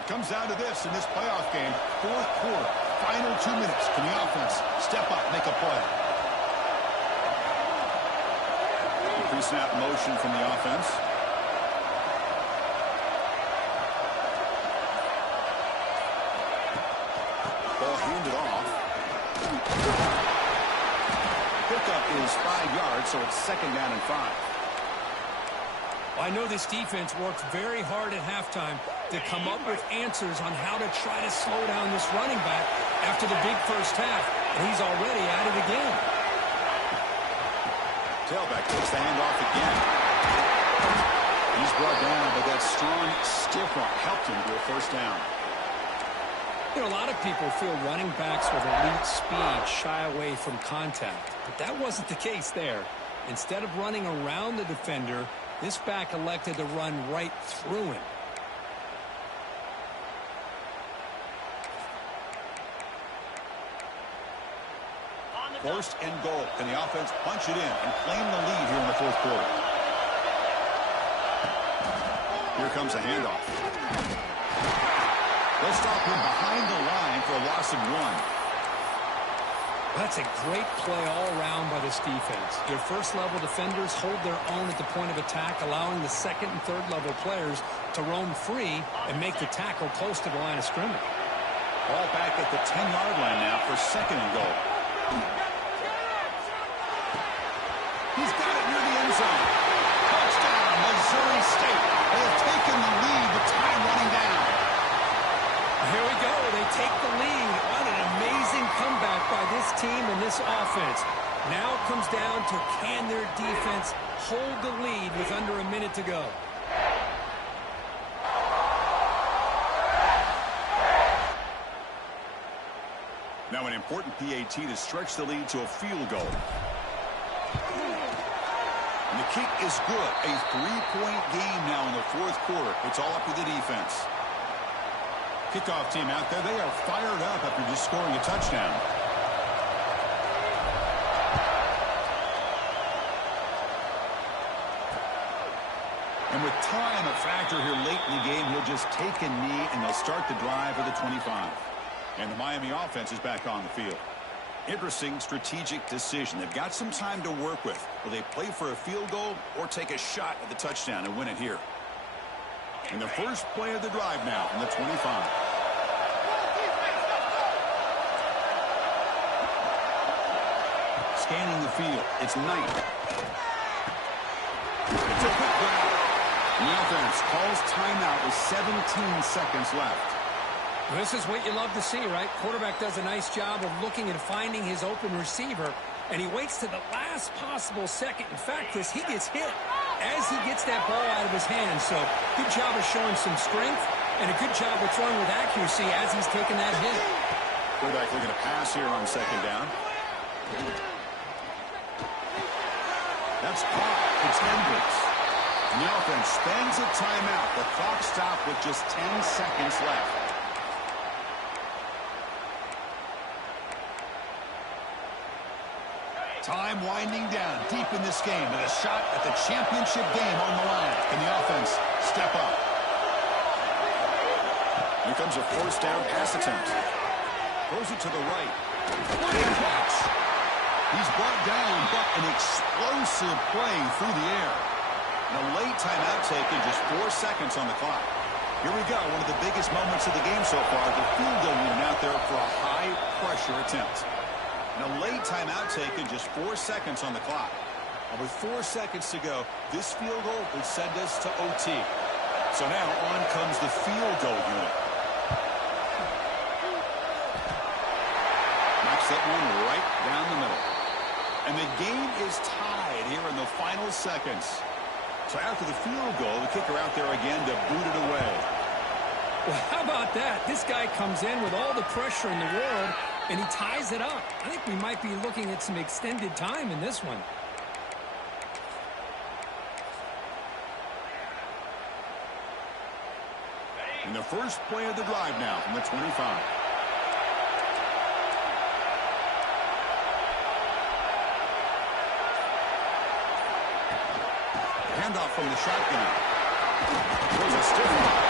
It comes down to this in this playoff game. 4th quarter, final 2 minutes. Can the offense step up, make a play? Pre-snap motion from the offense. Ball handed off. Pickup is 5 yards, so it's 2nd down and 5. Well, I know this defense worked very hard at halftime to come up with answers on how to try to slow down this running back after the big 1st half, and he's already at it again. Tailback takes the handoff again. He's brought down, but that strong, stiff arm helped him to a 1st down. You know, a lot of people feel running backs with elite speed shy away from contact, but that wasn't the case there. Instead of running around the defender, this back elected to run right through him. First and goal. Can the offense punch it in and claim the lead here in the 4th quarter? Here comes a handoff. They'll stop him behind the line for a loss of 1. That's a great play all around by this defense. Your 1st-level defenders hold their own at the point of attack, allowing the 2nd and 3rd-level players to roam free and make the tackle close to the line of scrimmage. Ball back at the 10-yard line now for 2nd and goal. He's got it near the end zone. Touchdown, Missouri State. They have taken the lead with time running down. Here we go. They take the lead. What an amazing comeback by this team and this offense. Now it comes down to can their defense hold the lead with under a minute to go. Now an important PAT to stretch the lead to a field goal. And the kick is good. A 3-point game now in the fourth quarter. It's all up to the defense. Kickoff team out there. They are fired up after just scoring a touchdown. And with time a factor here late in the game, he'll just take a knee and they'll start the drive at the 25. And the Miami offense is back on the field. Interesting strategic decision. They've got some time to work with. Will they play for a field goal or take a shot at the touchdown and win it here? And the first play of the drive now from the 25. Scanning the field. It's Knight. It's a quick grab. The offense calls timeout with 17 seconds left. This is what you love to see, right? Quarterback does a nice job of looking and finding his open receiver, and he waits to the last possible second. In fact, Chris, he gets hit as he gets that ball out of his hands. So good job of showing some strength and a good job of throwing with accuracy as he's taking that hit. Quarterback looking to pass here on second down. That's caught. It's Hendricks. And the offense spends a timeout. The clock stopped with just 10 seconds left. Time winding down deep in this game, and a shot at the championship game on the line. Can the offense step up? Here comes a first down pass attempt. Throws it to the right. Big catch. He's brought down, but an explosive play through the air. And a late timeout taken, just 4 seconds on the clock. Here we go, one of the biggest moments of the game so far. The field goal unit out there for a high-pressure attempt. And a late timeout taken, just 4 seconds on the clock. And with 4 seconds to go, this field goal would send us to OT. So now on comes the field goal unit. Knocks that one right down the middle. And the game is tied here in the final seconds. So after the field goal, the kicker out there again to boot it away. Well, how about that? This guy comes in with all the pressure in the world, and he ties it up. I think we might be looking at some extended time in this one. In the first play of the drive now from the 25. Handoff from the shotgun. Throws a stiff one.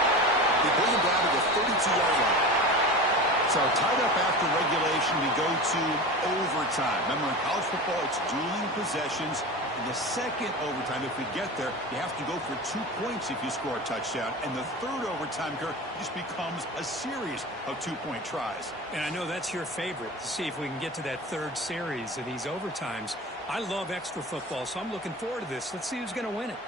They bring him down to the 32-yard line. So tied up after regulation, we go to overtime. Remember, in college football, it's dueling possessions. In the second overtime, if we get there, you have to go for 2 points if you score a touchdown. And the third overtime, Kirk, just becomes a series of 2-point tries. And I know that's your favorite, to see if we can get to that third series of these overtimes. I love extra football, so I'm looking forward to this. Let's see who's going to win it.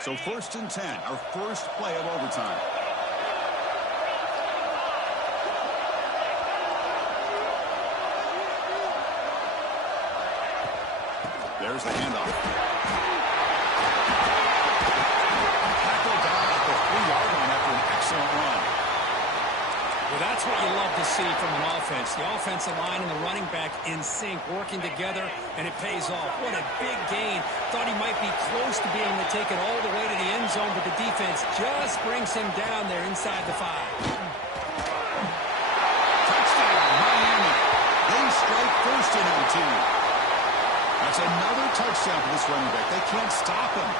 So 1st and 10, our first play of overtime. There's the handoff. Tackled down at the 3-yard line after an excellent run. Well, that's what you love to see from an offense. The offensive line and the running back in sync, working together, and it pays off. What a big gain. Thought he might be close to being able to take it all the way to the end zone, but the defense just brings him down there inside the 5. Touchdown, Miami. They strike first and 18. That's another touchdown for this running back. They can't stop him.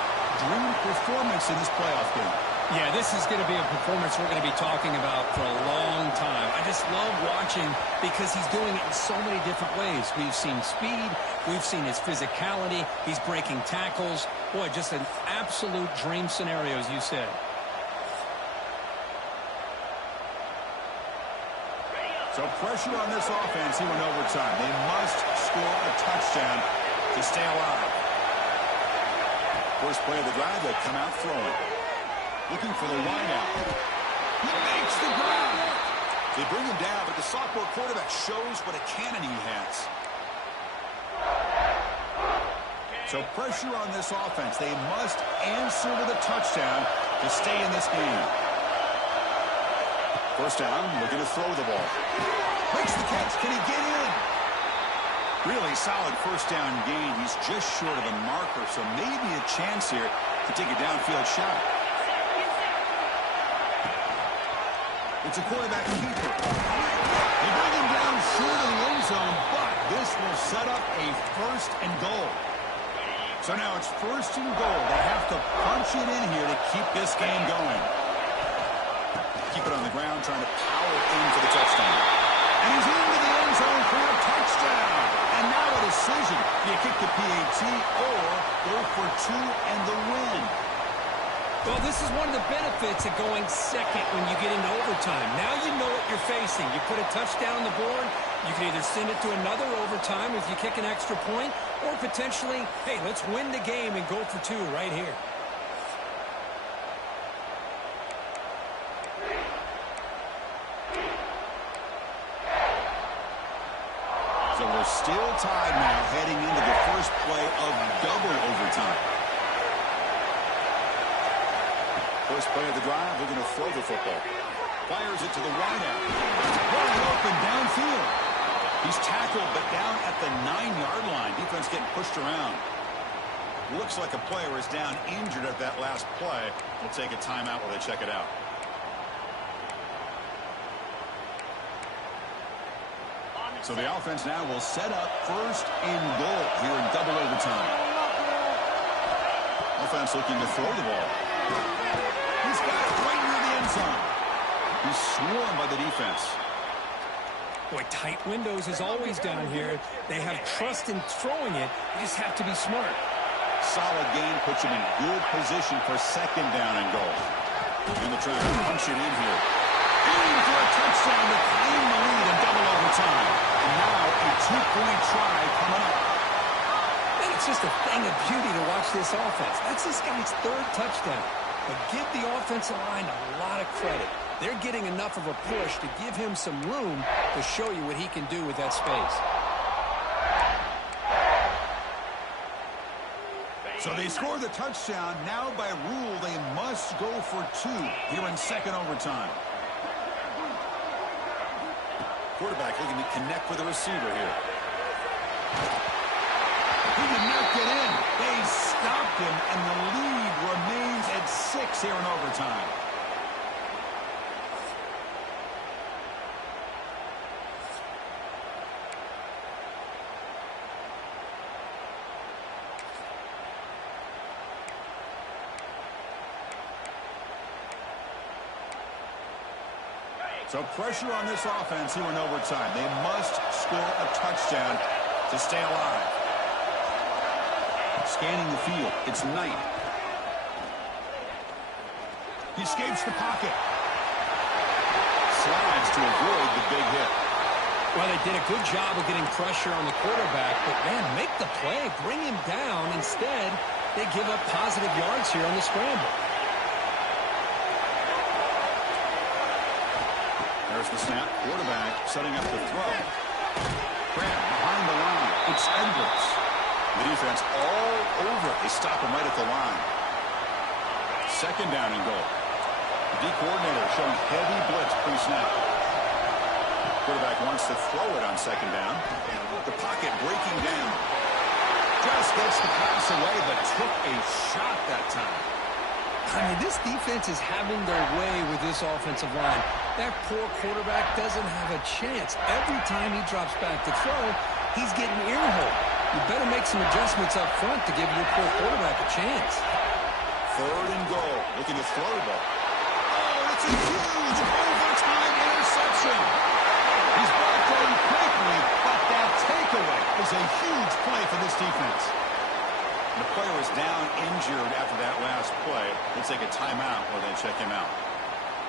Dream performance in this playoff game. Yeah, this is going to be a performance we're going to be talking about for a long time. I just love watching because he's doing it in so many different ways. We've seen speed. We've seen his physicality. He's breaking tackles. Boy, just an absolute dream scenario, as you said. So pressure on this offense here in overtime. They must score a touchdown to stay alive. First play of the drive, they come out throwing. Looking for the wideout. He makes the grab. They bring him down, but the sophomore quarterback shows what a cannon he has. So pressure on this offense. They must answer with a touchdown to stay in this game. First down, looking to throw the ball. Makes the catch. Can he get in? Really solid first down gain. He's just short of the marker, so maybe a chance here to take a downfield shot. It's a quarterback keeper. They bring him down short of the end zone, but this will set up a first and goal. So now it's first and goal. They have to punch it in here to keep this game going. Keep it on the ground, trying to power in for the touchdown. And he's into the end zone for a touchdown. And now a decision. Do you kick the PAT or go for two and the win? Well, this is one of the benefits of going second when you get into overtime. Now you know what you're facing. You put a touchdown on the board, you can either send it to another overtime if you kick an extra point, or potentially, hey, let's win the game and go for two right here. So we're still tied now heading into the first play of double overtime. First play of the drive, we're going to throw the football. Fires it to the wideout. Wide open downfield. He's tackled, but down at the 9-yard line. Defense getting pushed around. Looks like a player is down injured at that last play. We'll take a timeout while they check it out. So the offense now will set up first and goal here in double overtime. Offense looking to throw the ball. He's got it right near the end zone. He's swarmed by the defense. Boy, tight windows is always down here. They have trust in throwing it. You just have to be smart. Solid gain puts him in good position for second down and goal. And they're trying to punch it in here. Aiming for a touchdown to claim the lead in double overtime. And now a two-point try coming up. And it's just a thing of beauty to watch this offense. That's this guy's third touchdown. But give the offensive line a lot of credit. They're getting enough of a push to give him some room to show you what he can do with that space. So they score the touchdown. Now by rule, they must go for two here in second overtime. Quarterback looking to connect with the receiver here. He did not get in. They stopped him, and the lead remains at 6 here in overtime. So pressure on this offense here in overtime. They must score a touchdown to stay alive. Scanning the field. It's Knight. He escapes the pocket. Slides to avoid the big hit. Well, they did a good job of getting pressure on the quarterback, but, man, make the play. Bring him down. Instead, they give up positive yards here on the scramble. There's the snap. Quarterback setting up the throw. Grant behind the line. It's Edwards. The defense all over it. They stop him right at the line. Second down and goal. The D-coordinator showing heavy blitz pre-snap. Quarterback wants to throw it on second down. The pocket breaking down. Just gets the pass away, but took a shot that time. I mean, this defense is having their way with this offensive line. That poor quarterback doesn't have a chance. Every time he drops back to throw, He's getting earholed. You better make some adjustments up front to give your poor quarterback a chance. 3rd and goal. Looking to throw the ball. Oh, it's a huge overtime interception. He's brought down quickly, but that takeaway is a huge play for this defense. The player is down injured after that last play. They'll take a timeout while they check him out.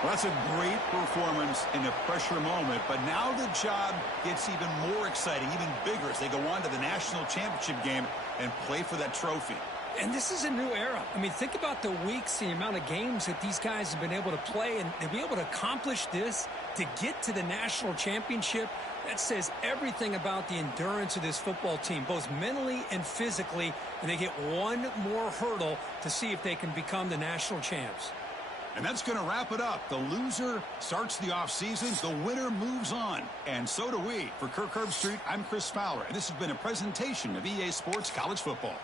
Well, that's a great performance in a pressure moment, but now the job gets even more exciting, even bigger as they go on to the national championship game and play for that trophy. And this is a new era. I mean, think about the weeks, the amount of games that these guys have been able to play, and to be able to accomplish this, to get to the national championship, that says everything about the endurance of this football team, both mentally and physically, and they get one more hurdle to see if they can become the national champs. And that's going to wrap it up. The loser starts the offseason. The winner moves on. And so do we. For Kirk Herbstreit, I'm Chris Fowler, and this has been a presentation of EA Sports College Football.